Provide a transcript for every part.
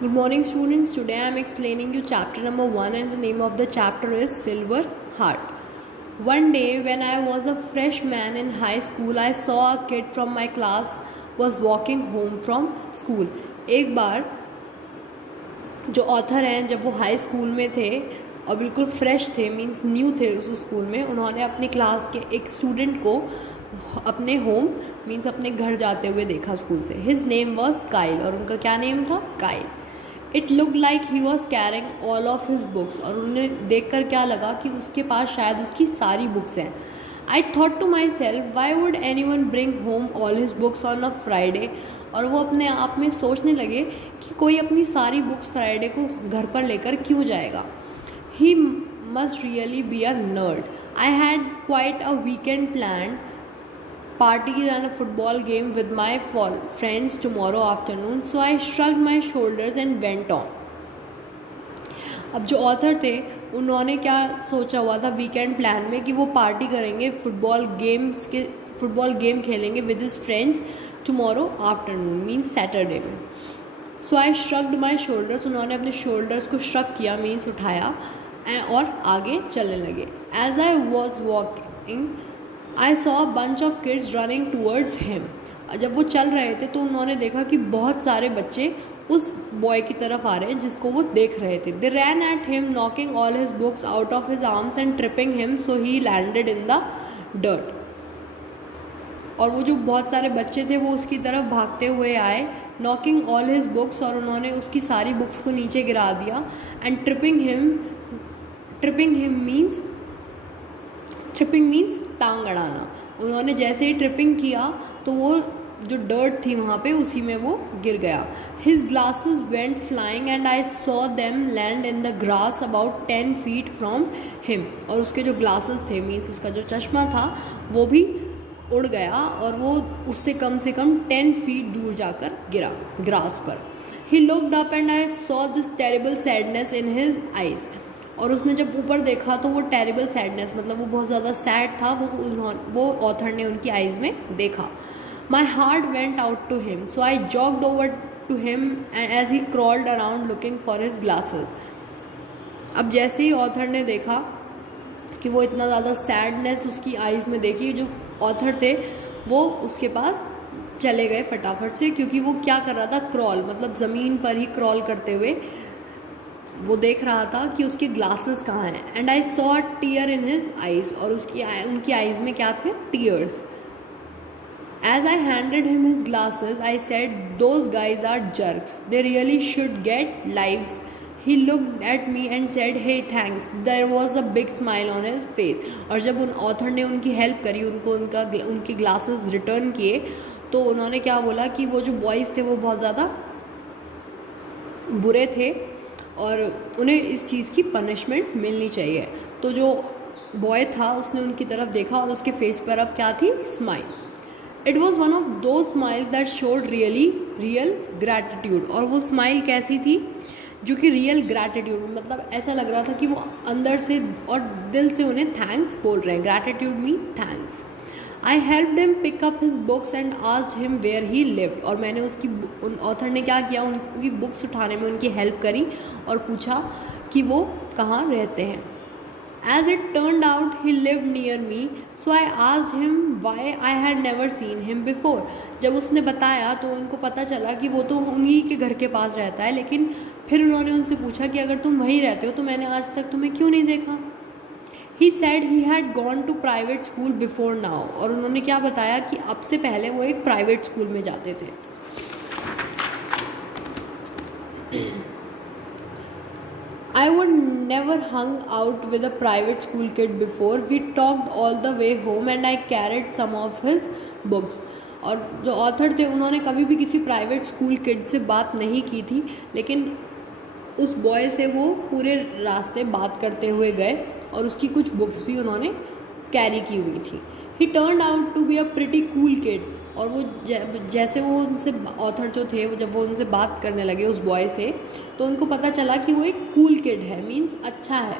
Good morning, students. Today I am explaining you chapter number 1, and the name of the chapter is Silver Heart. One day when I was a freshman in high school, I saw a kid from my class was walking home from school. एक बार जो author हैं जब वो high school में थे और बिल्कुल fresh थे, मीन्स न्यू थे उस स्कूल में, उन्होंने अपनी क्लास के एक स्टूडेंट को अपने होम मीन्स अपने घर जाते हुए देखा स्कूल से. हिज नेम वॉज काइल, और उनका क्या नेम था? Kyle. It look like he was carrying all of his books, और उन्हें देखकर क्या लगा कि उसके पास शायद उसकी सारी बुक्स हैं. I thought to myself, why would anyone bring home all his books on a Friday. और वो अपने आप में सोचने लगे कि कोई अपनी सारी बुक्स फ्राइडे को घर पर लेकर क्यों जाएगा. He must really be a nerd. I had quite a weekend plan, parties and a football game with my friends tomorrow afternoon, so I shrugged my shoulders and went on. अब जो author थे उन्होंने क्या सोचा हुआ था weekend plan में कि वो पार्टी करेंगे, फुटबॉल गेम खेलेंगे with his friends tomorrow afternoon means Saturday में. सो आई श्रग्ड माई शोल्डर्स, उन्होंने अपने शोल्डर्स को श्रग किया मीन्स उठाया और आगे चलने लगे. As I was walking I saw a bunch of kids running towards him. जब वो चल रहे थे तो उन्होंने देखा कि बहुत सारे बच्चे उस बॉय की तरफ आ रहे हैं जिसको वो देख रहे थे. They ran at him knocking all his books out of his arms and tripping him so he landed in the dirt. और वो जो बहुत सारे बच्चे थे वो उसकी तरफ भागते हुए आए, नॉकिंग ऑल हिज बुक्स, और उन्होंने उसकी सारी बुक्स को नीचे गिरा दिया. एंड ट्रिपिंग हिम मीन्स टांग अड़ाना. उन्होंने जैसे ही ट्रिपिंग किया तो वो जो डर्ट थी वहाँ पे उसी में वो गिर गया. His glasses went flying and I saw them land in the grass about 10 feet from him. और उसके जो ग्लासेस थे मीन्स उसका जो चश्मा था वो भी उड़ गया और वो उससे कम 10 feet दूर जाकर गिरा ग्रास पर. He looked up and I saw this terrible sadness in his eyes. और उसने जब ऊपर देखा तो वो टेरिबल सैडनेस मतलब वो बहुत ज़्यादा सैड था, वो ऑथर ने उनकी आइज़ में देखा. My heart went out to him, so I jogged over to him and as he crawled around looking for his glasses. अब जैसे ही ऑथर ने देखा कि वो इतना ज़्यादा सैडनेस उसकी आइज़ में देखी, जो ऑथर थे वो उसके पास चले गए फटाफट से, क्योंकि वो क्या कर रहा था, क्रॉल मतलब ज़मीन पर ही क्रॉल करते हुए वो देख रहा था कि उसके ग्लासेस कहाँ हैं. And I saw a tear in his eyes, और उनकी आइज़ में क्या थे? Tears. As I handed him his glasses I said, those guys are jerks, they really should get lives. He looked at me and said, hey thanks. There was a big smile on his face. और जब उन author ने उनकी help करी, उनके glasses return किए, तो उन्होंने क्या बोला कि वो जो बॉयज़ थे वो बहुत ज़्यादा बुरे थे और उन्हें इस चीज़ की पनिशमेंट मिलनी चाहिए. तो जो बॉय था उसने उनकी तरफ देखा और उसके फेस पर अब क्या थी? Smile. It was one of those smiles that showed real gratitude. और वो स्माइल कैसी थी? जो कि रियल ग्रैटिट्यूड मतलब ऐसा लग रहा था कि वो अंदर से और दिल से उन्हें थैंक्स बोल रहे हैं. Gratitude means thanks. I helped him pick up his books and asked him where he lived. और मैंने उन ऑथर ने क्या किया, उनकी बुक्स उठाने में उनकी हेल्प करी और पूछा कि वो कहाँ रहते हैं. As it turned out he lived near me, so I asked him why I had never seen him before. जब उसने बताया तो उनको पता चला कि वो तो उन्हीं के घर के पास रहता है, लेकिन फिर उन्होंने उनसे पूछा कि अगर तुम वहीं रहते हो तो मैंने आज तक तुम्हें क्यों नहीं देखा. He said he had gone to private school before now. और उन्होंने क्या बताया कि अब से पहले वो एक प्राइवेट स्कूल में जाते थे. I would never hung out with a private school kid before. We talked all the way home and I carried some of his books. और जो ऑथर थे उन्होंने कभी भी किसी प्राइवेट स्कूल किड से बात नहीं की थी, लेकिन उस बॉय से वो पूरे रास्ते बात करते हुए गए और उसकी कुछ बुक्स भी उन्होंने कैरी की हुई थी. He turned out to be a pretty cool kid. और वो जैसे वो उनसे ऑथर जो थे वो जब वो उनसे बात करने लगे उस बॉय से, तो उनको पता चला कि वो एक कूल किड है, मीन्स अच्छा है.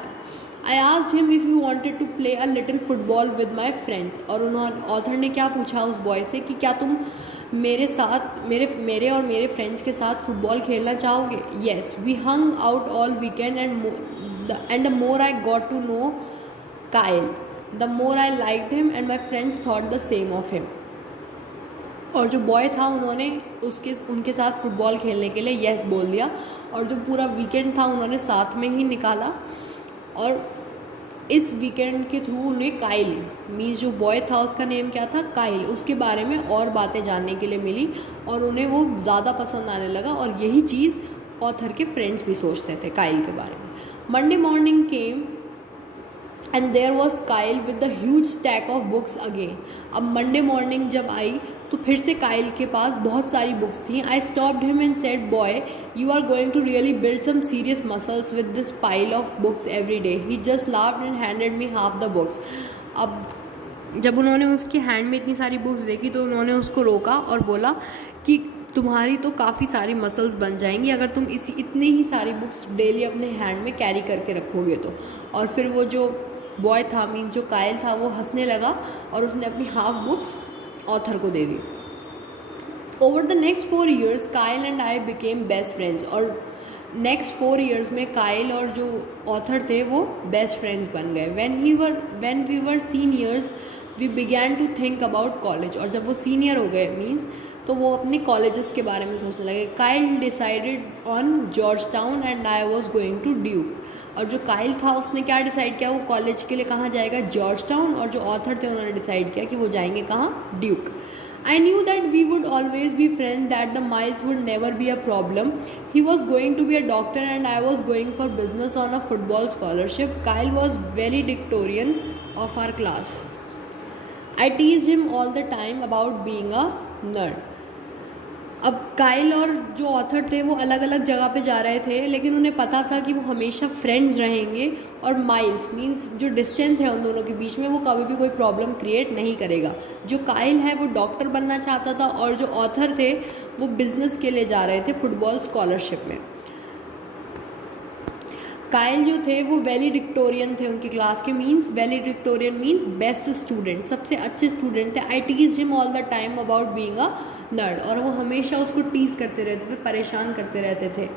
I asked him if you wanted to play a little football with my friends. और उन्होंने ऑथर ने क्या पूछा उस बॉय से कि क्या तुम मेरे और मेरे फ्रेंड्स के साथ फुटबॉल खेलना चाहोगे? Yes, we hung out all weekend and the more I got to know Kyle the more I liked him and my friends thought the same of him. और जो बॉय था उन्होंने उनके साथ फुटबॉल खेलने के लिए येस बोल दिया, और जो पूरा वीकेंड था उन्होंने साथ में ही निकाला। और इस वीकेंड के थ्रू उन्हें काइल मीन्स जो बॉय था उसका नेम क्या था? काइल, उसके बारे में और बातें जानने के लिए मिली और उन्हें वो ज़्यादा पसंद आने लगा। और यही चीज़ ऑथर के फ्रेंड्स भी सोचते थे काइल के बारे में। Monday morning came and there was Kyle with the huge stack of books again. अब मंडे मॉर्निंग जब आई तो फिर से काइल के पास बहुत सारी बुक्स थी। I stopped him and said, boy you are going to really build some serious muscles with this pile of books every day. He just laughed and handed me half the books. अब जब उन्होंने उसके hand में इतनी सारी books देखी तो उन्होंने उसको रोका और बोला कि तुम्हारी तो काफ़ी सारी मसल्स बन जाएंगी अगर तुम इतनी ही सारी बुक्स डेली अपने हैंड में कैरी करके रखोगे तो। और फिर वो जो बॉय था मीन्स जो काइल था वो हंसने लगा और उसने अपनी हाफ बुक्स ऑथर को दे दी। Over the next 4 years Kyle and I became best friends. और नेक्स्ट 4 years में काइल और जो ऑथर थे वो बेस्ट फ्रेंड्स बन गए। When we were seniors we began to think about college. और जब वो सीनियर हो गए मीन्स तो वो अपने कॉलेजेस के बारे में सोचने लगे। Kyle decided on Georgetown and I was going to Duke. और जो काइल था उसने क्या डिसाइड किया? वो कॉलेज के लिए कहाँ जाएगा? George town. और जो ऑथर थे उन्होंने डिसाइड किया कि वो जाएंगे कहाँ? Duke. I knew that we would always be friends, that the miles would never be a problem. He was going to be a doctor and I was going for business on a football scholarship. Kyle was valedictorian of our class. I teased him all the time about being a nerd. अब Kyle और जो author थे वो अलग अलग जगह पे जा रहे थे, लेकिन उन्हें पता था कि वो हमेशा फ्रेंड्स रहेंगे और माइल्स मींस जो डिस्टेंस है उन दोनों के बीच में वो कभी भी कोई प्रॉब्लम क्रिएट नहीं करेगा। जो काइल है वो डॉक्टर बनना चाहता था और जो ऑथर थे वो बिजनेस के लिए जा रहे थे फुटबॉल स्कॉलरशिप में। काइल जो थे वो वैलिडिक्टोरियन थे उनकी क्लास के, मींस वैलिडिक्टोरियन मींस बेस्ट स्टूडेंट, सबसे अच्छे स्टूडेंट थे। I Ts him all the time about being a nerd. और वो हमेशा उसको टीज करते रहते थे, परेशान करते रहते थे।